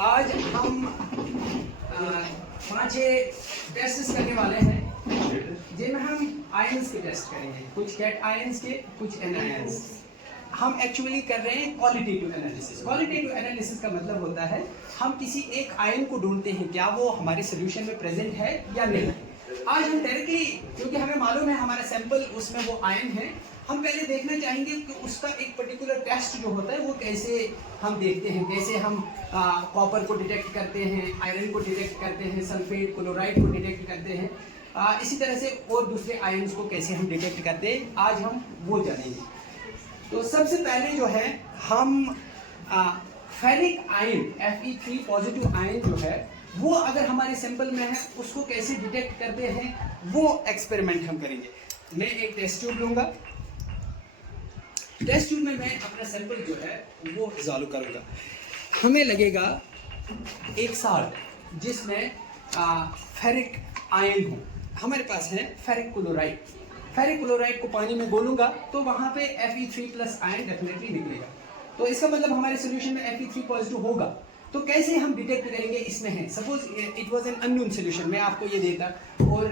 आज हम 5-6 टेस्ट करने वाले हैं जिनमें हम आयंस के टेस्ट करेंगे, कुछ कैट आयंस के, कुछ एनायंस। हम एक्चुअली कर रहे हैं क्वालिटेटिव एनालिसिस। क्वालिटेटिव एनालिसिस का मतलब होता है हम किसी एक आयन को ढूंढते हैं क्या वो हमारे सोल्यूशन में प्रेजेंट है या नहीं। आज हम डायरेक्टली, क्योंकि हमें मालूम है हमारा सैंपल उसमें वो आयन है, हम पहले देखना चाहेंगे कि उसका एक पर्टिकुलर टेस्ट जो होता है वो कैसे हम देखते हैं, कैसे हम कॉपर को डिटेक्ट करते हैं, आयरन को डिटेक्ट करते हैं, सल्फेट क्लोराइड को डिटेक्ट करते हैं, इसी तरह से और दूसरे आयन्स को कैसे हम डिटेक्ट करते हैं, आज हम वो जानेंगे। तो सबसे पहले जो है हम ferric ion Fe3 positive ion जो है वो अगर हमारे सैंपल में है उसको कैसे डिटेक्ट करते हैं वो एक्सपेरिमेंट हम करेंगे। मैं एक टेस्ट ट्यूब लूँगा, टेस्ट ट्यूब में मैं अपना सैंपल जो है वो चालू करूँगा। हमें लगेगा एक साल्ट जिसमें फेरिक आयन हो। हमारे पास है फेरिक क्लोराइड। फेरिक क्लोराइड को पानी में घोलूंगा तो वहाँ पे Fe3 प्लस आयन डेफिनेटली निकलेगा। तो इसका मतलब हमारे सोल्यूशन में Fe3 पॉजिटिव होगा। तो कैसे हम डिटेक्ट करेंगे इसमें है, suppose it was an unknown solution, मैं आपको ये देता और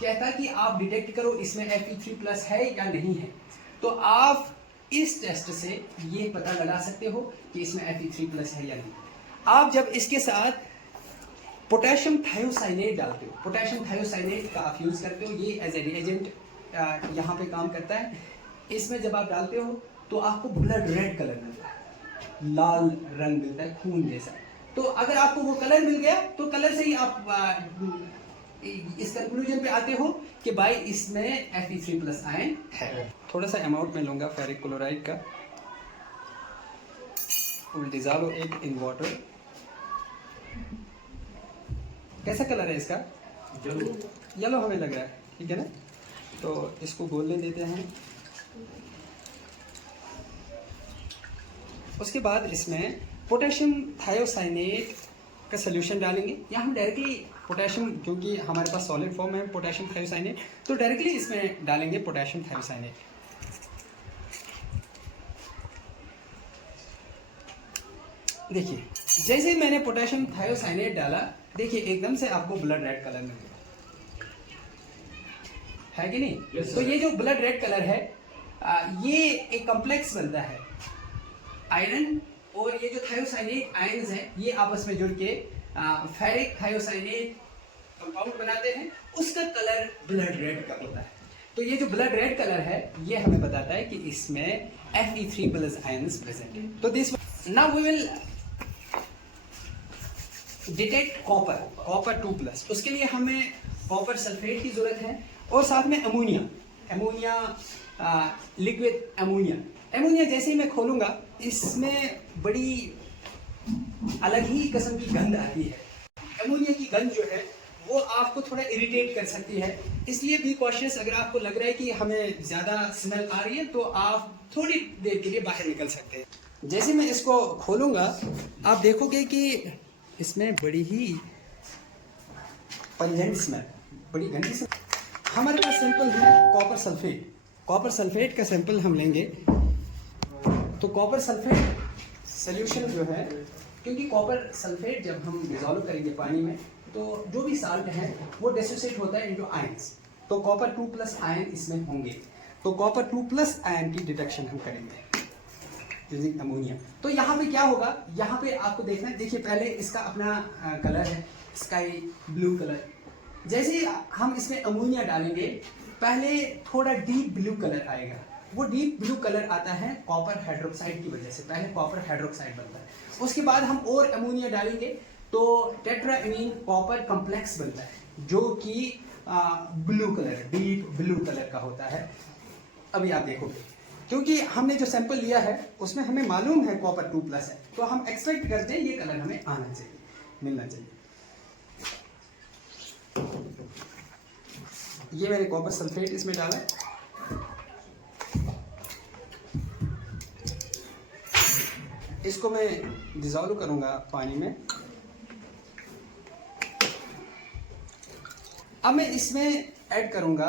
कहता कि आप डिटेक्ट करो इसमें Fe3 प्लस है या नहीं है, तो आप इस टेस्ट से ये पता लगा सकते हो कि इसमें Fe3 प्लस है या नहीं। आप जब इसके साथ पोटेशियम थायोसाइनेट डालते हो, पोटेशियम थायोसाइनेट का आप यूज़ करते हो, ये एज ए रिएजेंट यहाँ पे काम करता है। इसमें जब आप डालते हो तो आपको ब्लड रेड कलर मिलता है, लाल रंग मिलता है, खून जैसा। तो अगर आपको वो कलर मिल गया तो कलर से ही आप इस कंक्लूजन पे आते हो कि भाई इसमें Fe3 प्लस आयन है। थोड़ा सा अमाउंट में लूँगा फेरिक क्लोराइड का, will dissolve it in water. कैसा कलर है इसका? येलो हमें लग रहा है, ठीक है ना। तो इसको घोलने देते हैं। उसके बाद इसमें पोटेशियम थायोसाइनेट का सोल्यूशन डालेंगे, या हम डायरेक्टली पोटेशियम, क्योंकि हमारे पास सॉलिड फॉर्म है पोटेशियम थायोसाइनेट, तो डायरेक्टली इसमें डालेंगे पोटेशियम थायोसाइनेट। देखिए जैसे ही मैंने पोटेशियम थायोसाइनेट डाला, देखिए एकदम से आपको ब्लड रेड कलर मिल गया, है कि नहीं? yes, तो ये जो ब्लड रेड कलर है ये एक कॉम्प्लेक्स बनता है। आयरन और ये जो थायोसाइनेट आयन्स हैं ये आपस में जुड़ के फेरिक थायोसाइनेट कंपाउंड बनाते हैं, उसका कलर ब्लड रेड का होता है। तो ये जो ब्लड रेड कलर है ये हमें बताता है कि इसमें Fe3 प्लस आयन्स प्रेजेंट है। तो this now we will detect copper 2 plus. उसके लिए हमें कॉपर सल्फेट की जरूरत है और साथ में अमोनिया, लिक्विड अमोनिया जैसे ही मैं खोलूंगा इसमें बड़ी अलग ही किस्म की गंध आती है। अमोनिया की गंध जो है वो आपको थोड़ा इरिटेट कर सकती है, इसलिए भी कॉशियस। अगर आपको लग रहा है कि हमें ज़्यादा स्मेल आ रही है तो आप थोड़ी देर के लिए बाहर निकल सकते हैं। जैसे मैं इसको खोलूंगा आप देखोगे कि इसमें बड़ी ही पंजेंट स्मेल, बड़ी गंदी स्मेल। हमारे पास सैंपल है कॉपर सल्फेट। कॉपर सल्फेट का सैंपल हम लेंगे तो कॉपर सल्फेट सोल्यूशन जो है, क्योंकि कॉपर सल्फेट जब हम डिसॉल्व करेंगे पानी में तो जो भी साल्ट है वो डिसोसिएट होता है इनटू आयंस, तो कॉपर 2 प्लस आयन इसमें होंगे। तो कॉपर 2 प्लस आयन की डिटेक्शन हम करेंगे यूजिंग अमोनिया। तो यहाँ पे क्या होगा, यहाँ पे आपको देखना है, देखिए पहले इसका अपना कलर है स्काई ब्लू कलर। जैसे ही हम इसमें अमोनिया डालेंगे पहले थोड़ा डीप ब्लू कलर आएगा। वो डीप ब्लू कलर आता है कॉपर हाइड्रोक्साइड की वजह से, पहले कॉपर हाइड्रोक्साइड बनता है। उसके बाद हम और अमोनिया डालेंगे तो टेट्राएमीन कॉपर कॉम्प्लेक्स बनता है जो कि blue colour, deep blue colour का होता है। अभी आप देखोगे क्योंकि हमने जो सैंपल लिया है उसमें हमें मालूम है कॉपर 2 प्लस है, तो हम एक्सपेक्ट करते हैं ये कलर हमें आना चाहिए, मिलना चाहिए। ये मैंने कॉपर सल्फेट इसमें डाला, इसको मैं डिसॉल्व करूंगा पानी में। अब मैं इसमें ऐड करूंगा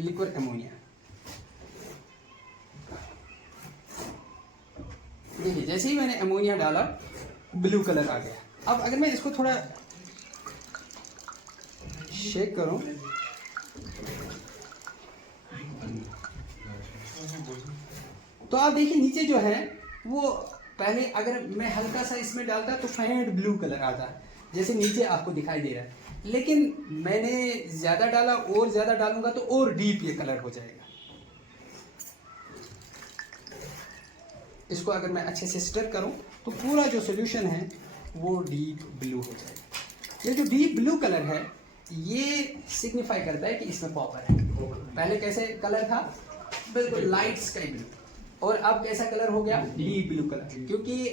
लिक्विड अमोनिया। देखिए जैसे ही मैंने अमोनिया डाला ब्लू कलर आ गया। अब अगर मैं इसको थोड़ा शेक करूं तो आप देखिए नीचे जो है वो पहले अगर मैं हल्का सा इसमें डालता तो फेंट ब्लू कलर आता है, जैसे नीचे आपको दिखाई दे रहा है। लेकिन मैंने ज़्यादा डाला, और ज़्यादा डालूंगा तो और डीप ये कलर हो जाएगा। इसको अगर मैं अच्छे से स्टर करूं तो पूरा जो सोल्यूशन है वो डीप ब्लू हो जाएगा। ये जो डीप ब्लू कलर है ये सिग्निफाई करता है कि इसमें कॉपर है। पहले कैसे कलर था? बिल्कुल लाइट स्काई ब्लू, और अब कैसा कलर हो गया? डीप ब्लू कलर, क्योंकि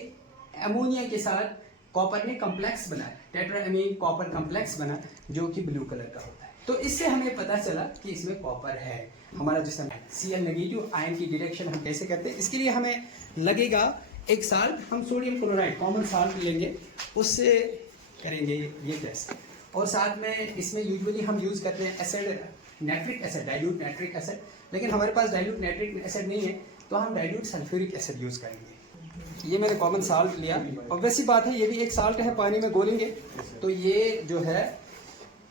अमोनिया के साथ कॉपर ने कॉम्प्लेक्स बना, टेट्राएमीन कॉपर कॉम्प्लेक्स बना, जो कि ब्लू कलर का होता है। तो इससे हमें पता चला कि इसमें कॉपर है। हमारा जो Cl नेगेटिव आयन की डिटेक्शन हम कैसे करते हैं, इसके लिए हमें लगेगा एक साल्ट, हम सोडियम क्लोराइड कॉमन साल्ट लेंगे, उससे करेंगे ये टेस्ट। और साथ में इसमें यूजुअली हम यूज़ करते हैं acid, nitric acid, dilute nitric acid, लेकिन हमारे पास डाइल्यूट नाइट्रिक एसिड नहीं है तो हम डाइल्यूट सल्फ्यूरिक एसिड यूज़ करेंगे। ये मैंने कॉमन साल्ट लिया, और वैसी बात है ये भी एक साल्ट है, पानी में घोलेंगे तो ये जो है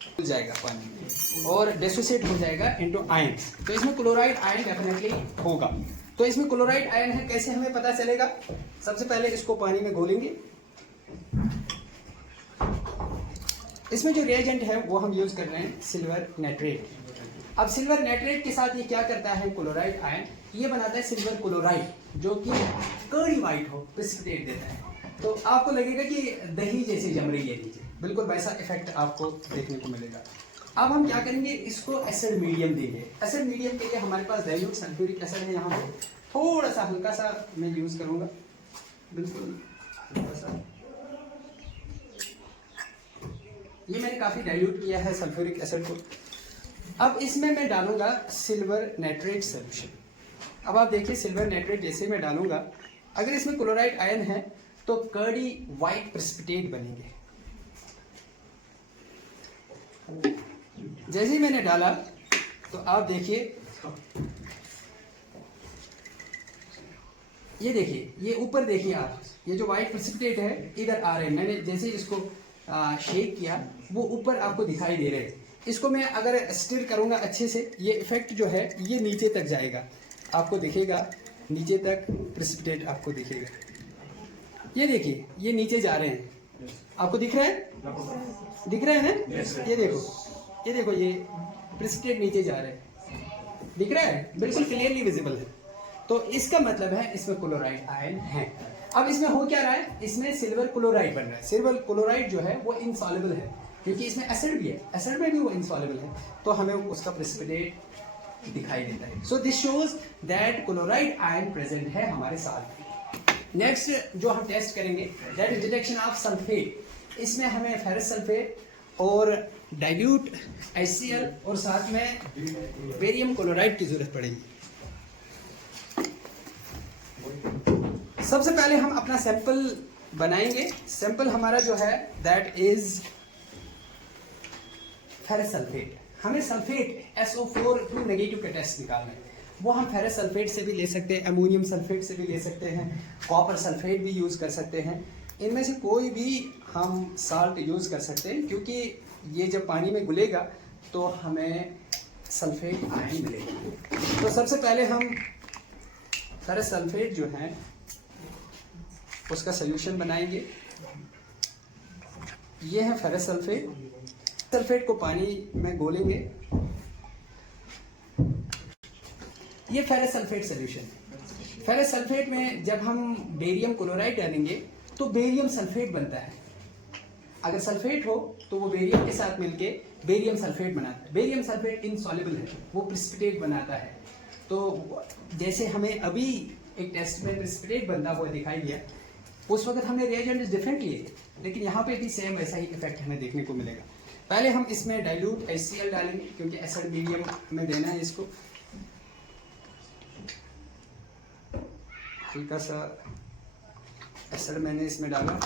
घुल जाएगा पानी में और डिसोसिएट हो जाएगा इनटू आयन। तो इसमें क्लोराइड आयन डेफिनेटली होगा। तो इसमें क्लोराइड आयन है, कैसे हमें पता चलेगा? सबसे पहले इसको पानी में घोलेंगे। इसमें जो रिएजेंट है वो हम यूज कर रहे हैं सिल्वर नाइट्रेट। अब सिल्वर नाइट्रेट के साथ ये क्या करता है? क्लोराइड आयन ये बनाता है सिल्वर क्लोराइड, जो कि कर्डी वाइट हो, प्रेसिपिटेट देता है। तो आपको लगेगा कि दही जैसी जम रही है नीचे, बिल्कुल वैसा इफेक्ट आपको देखने को मिलेगा। अब हम क्या करेंगे? इसको एसिड मीडियम देंगे। एसिड मीडियम के लिए हमारे पास डाइल्यूट सल्फ्यूरिक एसिड है, यहाँ पे थोड़ा सा हल्का सा मैं यूज करूंगा, बिल्कुल हल्का सा। ये मैंने काफी डाइल्यूट किया है सल्फ्यूरिक एसिड को। अब इसमें मैं डालूंगा सिल्वर नाइट्रेट सॉल्यूशन। अब आप देखिए सिल्वर नाइट्रेट जैसे मैं डालूंगा, अगर इसमें क्लोराइड आयन है तो कर्डी वाइट प्रेसिपिटेट बनेंगे। जैसे ही मैंने डाला तो आप देखिए, ये देखिए, ये ऊपर देखिए आप, ये जो वाइट प्रेसिपिटेट है इधर आ रहे हैं। मैंने जैसे इसको शेक किया वो ऊपर आपको दिखाई दे रहे हैं। इसको मैं अगर स्टिर करूंगा अच्छे से, ये इफेक्ट जो है ये नीचे तक जाएगा, आपको दिखेगा नीचे तक प्रेसिपिटेट आपको दिखेगा। ये देखिए ये नीचे जा रहे हैं, आपको दिख रहा है? दिख रहा है ना? ये देखो, ये देखो, ये प्रेसिपिटेट नीचे जा रहे हैं, दिख रहा है? बिल्कुल क्लियरली विजिबल है। तो इसका मतलब है इसमें क्लोराइड आयन है। अब इसमें हो क्या रहा है? इसमें सिल्वर क्लोराइड बन रहा है। सिल्वर क्लोराइड जो है वो इनसॉल्युबल है, क्योंकि इसमें एसिड भी है, एसिड में भी वो इनसॉल्युबल है, तो हमें उसका प्रेसिपिटेट दिखाई देता है। So this shows that chloride ion present है हमारे साथ। नेक्स्ट जो हम टेस्ट करेंगे that is detection of sulphate. इसमें हमें फेरस सल्फेट और डाइल्यूट HCl और साथ में बेरियम क्लोराइड की जरूरत पड़ेगी। सबसे पहले हम अपना सैंपल बनाएंगे। सैंपल हमारा जो है दैट इज फेरस सल्फेट। हमें सल्फेट SO4 नेगेटिव का टेस्ट निकालना है। वो हम फेरस सल्फेट से भी ले सकते हैं, अमोनियम सल्फेट से भी ले सकते हैं, कॉपर सल्फेट भी यूज़ कर सकते हैं। इनमें से कोई भी हम साल्ट यूज़ कर सकते हैं, क्योंकि ये जब पानी में घुलेगा तो हमें सल्फेट आयन मिलेगा। तो सबसे पहले हम फेरस सल्फेट जो है उसका सोल्यूशन बनाएंगे। ये है फेरस सल्फेट। सल्फेट को पानी में घोलेंगे। ये फेरस सल्फेट सोल्यूशन है। फेरस सल्फेट में जब हम बेरियम क्लोराइड डालेंगे तो बेरियम सल्फेट बनता है। अगर सल्फेट हो तो वो बेरियम के साथ मिलके बेरियम सल्फेट बनाता है। बेरियम सल्फेट इनसॉल्युबल है, वो प्रेसिपिटेट बनाता है। तो जैसे हमें अभी एक टेस्ट में प्रेसिपिटेट बनता हुआ दिखाई दिया, उस वक्त हमने रिएजेंट डिफरेंट लिए थे, लेकिन यहाँ पे भी सेम वैसा ही इफेक्ट हमें देखने को मिलेगा। पहले हम इसमें डाइल्यूट HCl डालेंगे, क्योंकि एसिड मीडियम में देना है इसको। हल्का सा एसिड मैंने इसमें डाला,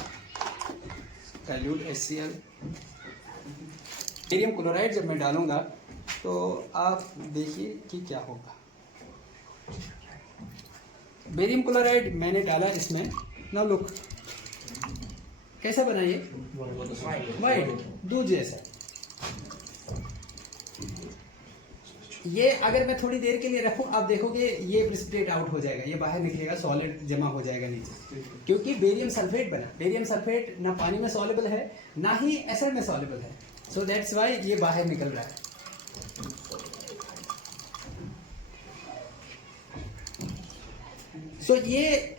डाइल्यूट HCl। बेरियम क्लोराइड जब मैं डालूंगा तो आप देखिए कि क्या होगा। बेरियम क्लोराइड मैंने डाला इसमें। नाउ लुक, कैसा बना ये? वाइट, दूध जैसा। ये अगर मैं थोड़ी देर के लिए रखूं, आप देखोगे ये प्रेसिपिटेट आउट हो जाएगा, ये बाहर निकलेगा, सॉलिड जमा हो जाएगा नीचे, क्योंकि बेरियम सल्फेट बना। बेरियम सल्फेट ना पानी में सॉल्युबल है ना ही एसिड में सॉल्युबल है, सो दैट्स व्हाई ये बाहर निकल रहा है। सो ये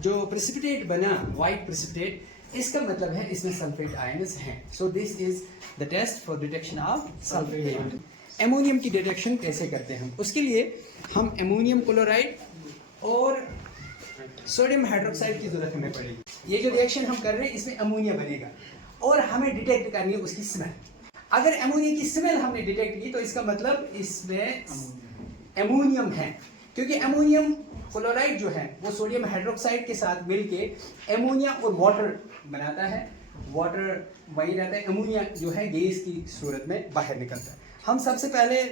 जो प्रेसिपिटेट बना, वाइट प्रेसिपिटेट, इसका मतलब है इसमें सल्फेट आयंस हैं। So this is the test for detection of sulphate. Ammonium की डिटेक्शन कैसे करते हैं हम? उसके लिए हम एमोनियम क्लोराइड और सोडियम हाइड्रोक्साइड की जरूरत हमें पड़ेगी। ये जो रिएक्शन हम कर रहे हैं इसमें अमोनिया बनेगा और हमें डिटेक्ट करनी है उसकी स्मेल। अगर एमोनिया की स्मेल हमने डिटेक्ट की तो इसका मतलब इसमें एमोनियम है, क्योंकि एमोनियम क्लोराइड जो है वो सोडियम हाइड्रोक्साइड के साथ मिलके एमोनिया और वाटर बनाता है। वाटर वही रहता है, एमोनिया जो है गैस की सूरत में बाहर निकलता है। हम सबसे पहले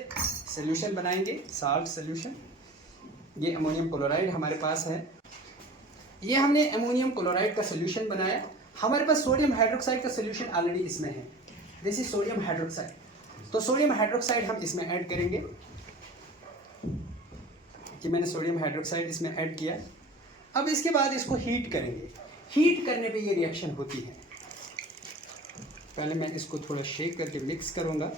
सोल्यूशन बनाएंगे, साल्ट सोल्यूशन। ये अमोनियम क्लोराइड हमारे पास है, ये हमने अमोनियम क्लोराइड का सोल्यूशन बनाया। हमारे पास सोडियम हाइड्रोक्साइड का सोल्यूशन ऑलरेडी इसमें है, दिस इज सोडियम हाइड्रोक्साइड। तो सोडियम हाइड्रोक्साइड हम इसमें ऐड करेंगे, कि मैंने सोडियम हाइड्रोक्साइड इसमें ऐड किया। अब इसके बाद इसको हीट करेंगे। हीट करने पे ये रिएक्शन होती है। पहले मैं इसको थोड़ा शेक करके मिक्स करूंगा,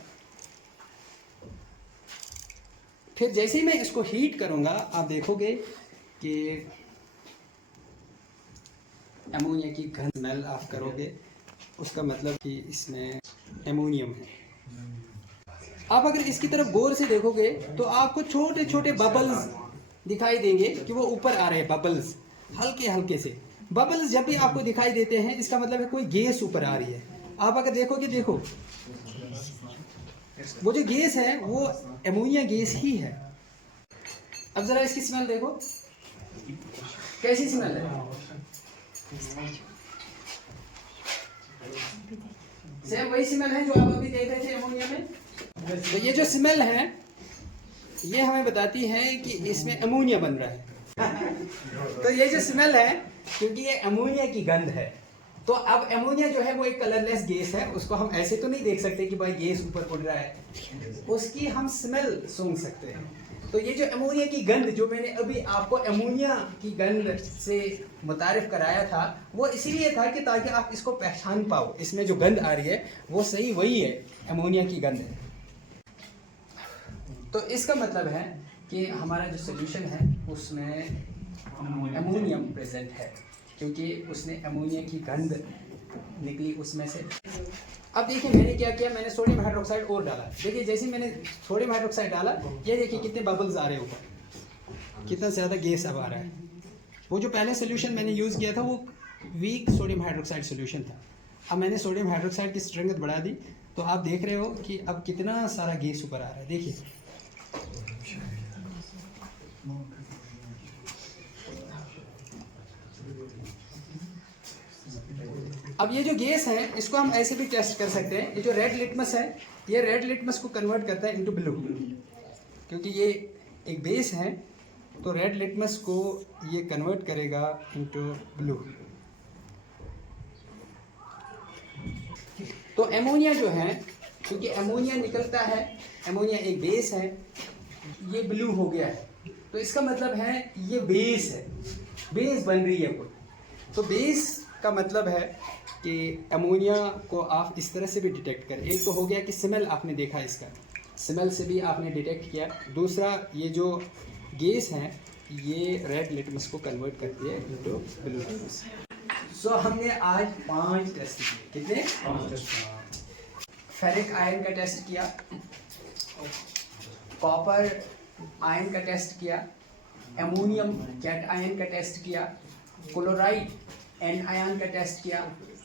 फिर जैसे ही मैं इसको हीट करूंगा आप देखोगे कि एमोनिया की गंध स्मेल आप करोगे, उसका मतलब कि इसमें एमोनियम है। आप अगर इसकी तरफ गौर से देखोगे तो आपको छोटे छोटे बबल्स दिखाई देंगे कि वो ऊपर आ रहे हैं, बबल्स हल्के हल्के से। बबल्स जब भी आपको दिखाई देते हैं इसका मतलब है कोई गैस ऊपर आ रही है। आप अगर देखोगे, देखो वो जो गैस है वो एमोनिया गैस ही है। अब जरा इसकी स्मेल देखो, कैसी स्मेल है? सेम वही स्मेल है जो आप अभी देख रहे थे एमोनिया में। तो ये जो स्मेल है ये हमें बताती है कि इसमें अमोनिया बन रहा है। तो ये जो स्मेल है, क्योंकि ये अमोनिया की गंध है, तो अब अमोनिया जो है वो एक कलरलेस गैस है, उसको हम ऐसे तो नहीं देख सकते कि भाई गैस ऊपर उड़ रहा है, उसकी हम स्मेल सूंघ सकते हैं। तो ये जो अमोनिया की गंध जो मैंने अभी आपको अमोनिया की गंध से मुतारिफ कराया था, वो इसीलिए था कि ताकि आप इसको पहचान पाओ, इसमें जो गंध आ रही है वो सही वही है, अमोनिया की गंध है। तो इसका मतलब है कि हमारा जो सोल्यूशन है उसमें अमोनियम प्रेजेंट है, क्योंकि उसने अमोनिया की गंध निकली उसमें से। अब देखिए मैंने क्या किया, मैंने सोडियम हाइड्रोक्साइड और डाला। देखिए जैसे मैंने सोडियम हाइड्रोक्साइड डाला, ये देखिए कितने बबल्स आ रहे हैं ऊपर, कितना ज़्यादा गैस अब आ रहा है। वो जो पहले सोल्यूशन मैंने यूज़ किया था वो वीक सोडियम हाइड्रोक्साइड सोल्यूशन था। अब मैंने सोडियम हाइड्रोक्साइड की स्ट्रेंथ बढ़ा दी, तो आप देख रहे हो कि अब कितना सारा गैस ऊपर आ रहा है। देखिए अब ये जो गैस है इसको हम ऐसे भी टेस्ट कर सकते हैं। ये जो रेड लिटमस है, ये रेड लिटमस को कन्वर्ट करता है इनटू ब्लू, क्योंकि ये एक बेस है, तो रेड लिटमस को ये कन्वर्ट करेगा इनटू ब्लू। तो एमोनिया जो है, क्योंकि एमोनिया निकलता है, एमोनिया एक बेस है, ये ब्लू हो गया है, तो इसका मतलब है ये बेस है, बेस बन रही है कोई। तो बेस का मतलब है कि अमोनिया को आप इस तरह से भी डिटेक्ट करें। एक तो हो गया कि स्मेल आपने देखा, इसका स्मेल से भी आपने डिटेक्ट किया। दूसरा ये जो गैस है ये रेड लिटमस को कन्वर्ट करती है इनटू ब्लू लिटमस। सो हमने आज 5 टेस्ट किए। कितने? 5 टेस्ट। फेरिक आयन का टेस्ट किया, कॉपर आयन का टेस्ट किया, एमोनियम कैट आयन का टेस्ट किया, क्लोराइड एन आयन का टेस्ट किया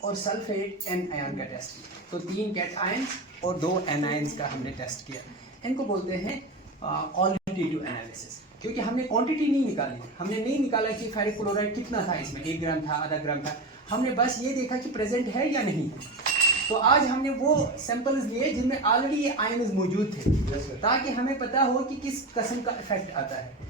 और सल्फेट एन आयन का टेस्ट किया। तो 3 कैट आयंस और 2 एनायंस का हमने टेस्ट किया। इनको बोलते हैं क्वालिटेटिव एनालिसिस, क्योंकि हमने क्वांटिटी नहीं निकाली, हमने नहीं निकाला कि फेरिक क्लोराइड कितना था इसमें, 1 ग्राम था, आधा ग्राम था, हमने बस ये देखा कि प्रेजेंट है या नहीं है। तो आज हमने वो सैंपल्स लिए जिनमें ऑलरेडी ये आयन्स मौजूद थे, ताकि हमें पता हो कि किस किस्म का इफेक्ट आता है।